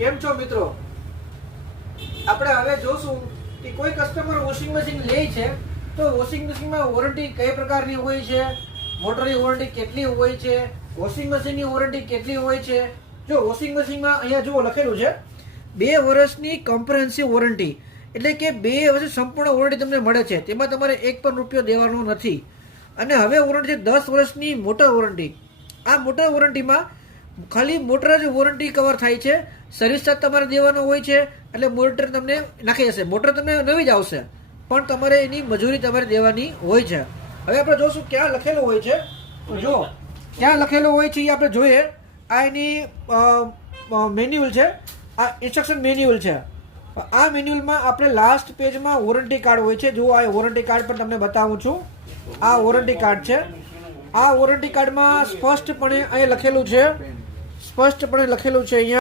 કેમ છો મિત્રો? આપણે હવે જોશું કે કોઈ કસ્ટમર વોશિંગ મશીન લે છે તો વોશિંગ મશીનમાં વોરંટી કઈ પ્રકારની હોય છે, મોટરની વોરંટી કેટલી હોય છે, વોશિંગ મશીનની વોરંટી કેટલી હોય છે. જો વોશિંગ મશીનમાં અહીંયા જુઓ લખેલું છે 2 વર્ષની કોમ્પ્રિહેન્સિવ વોરંટી, એટલે કે 2 વર્ષની સંપૂર્ણ વોરંટી તમને મળે છે, તેમાં તમારે એક પણ રૂપિયો દેવાનો નથી. અને હવે વોરંટી છે 10 વર્ષની મોટર વોરંટી. આ મોટર વોરંટીમાં ખાલી મોટર જ વોરંટી કવર થાય છે, સર્વિસ ચાર્જ તમારે દેવાનો હોય છે, એટલે મોટર તમને નાખી જશે. મોટર તમને નવી જ આવશે પણ તમારે એની મજૂરી તમારે દેવાની હોય છે. હવે આપણે જોશું ક્યાં લખેલું હોય છે. જો ક્યાં લખેલું હોય છે એ આપણે જોઈએ. આ એની મેન્યુઅલ છે, આ ઇન્સ્ટ્રક્શન મેન્યુઅલ છે. આ મેન્યુઅલમાં આપણે લાસ્ટ પેજમાં વોરંટી કાર્ડ હોય છે. જો આ વોરંટી કાર્ડ પર તમને બતાવું છું. આ વોરંટી કાર્ડ છે. આ વોરંટી કાર્ડમાં સ્પષ્ટપણે અહીંયા લખેલું છે, અહીંયા